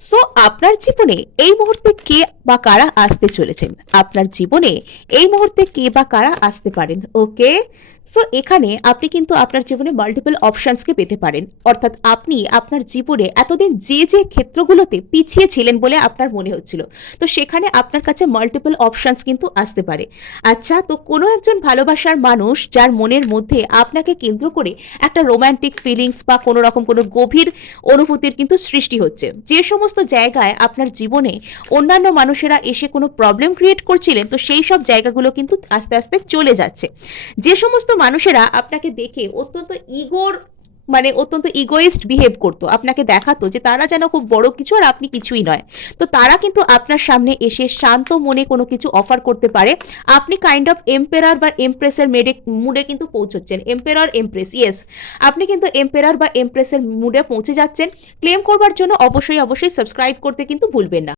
So আপনার জীবনে এই মুহূর্তে কে বা কারা আসতে চলেছেন, আপনার জীবনে এই মুহূর্তে কে বা কারা আসতে পারেন। ওকে, সো এখানে আপনি কিন্তু আপনার জীবনে মাল্টিপল অপশনসকে পেতে পারেন, অর্থাৎ আপনি আপনার জীবনে এতদিন যে যে ক্ষেত্রগুলোতে পিছিয়ে ছিলেন বলে আপনার মনে হচ্ছিল, তো সেখানে আপনার কাছে মাল্টিপল অপশনস কিন্তু আসতে পারে। আচ্ছা, তো কোনো একজন ভালোবাসার মানুষ যার মনের মধ্যে আপনাকে কেন্দ্র করে একটা রোমান্টিক ফিলিংস বা কোনো রকম কোনো গভীর অনুভূতির কিন্তু সৃষ্টি হচ্ছে, যে সমস্ত জায়গায় আপনার জীবনে অন্যান্য মানুষেরা এসে কোনো প্রবলেম ক্রিয়েট করছিলেন, তো সেই সব জায়গাগুলো কিন্তু আস্তে আস্তে চলে যাচ্ছে। যে সমস্ত মানুষেরা আপনাকে দেখে অত্যন্ত ইগোইস্ট বিহেভ করতো, আপনাকে দেখাতো যে তারা যেন খুব বড় কিছু আর আপনি কিছুই নয়, তো তারা কিন্তু আপনার সামনে এসে শান্ত মনে কোনো কিছু অফার করতে পারে। আপনি কাইন্ড অফ এম্পেরার বা এমপ্রেসের মুডে কিন্তু পৌঁছচ্ছেন। এম্পেরার এমপ্রেস, ইয়েস, আপনি কিন্তু এম্পেরার বা এমপ্রেসের মুডে পৌঁছে যাচ্ছেন। ক্লেম করবার জন্য অবশ্যই অবশ্যই সাবস্ক্রাইব করতে কিন্তু ভুলবেন না।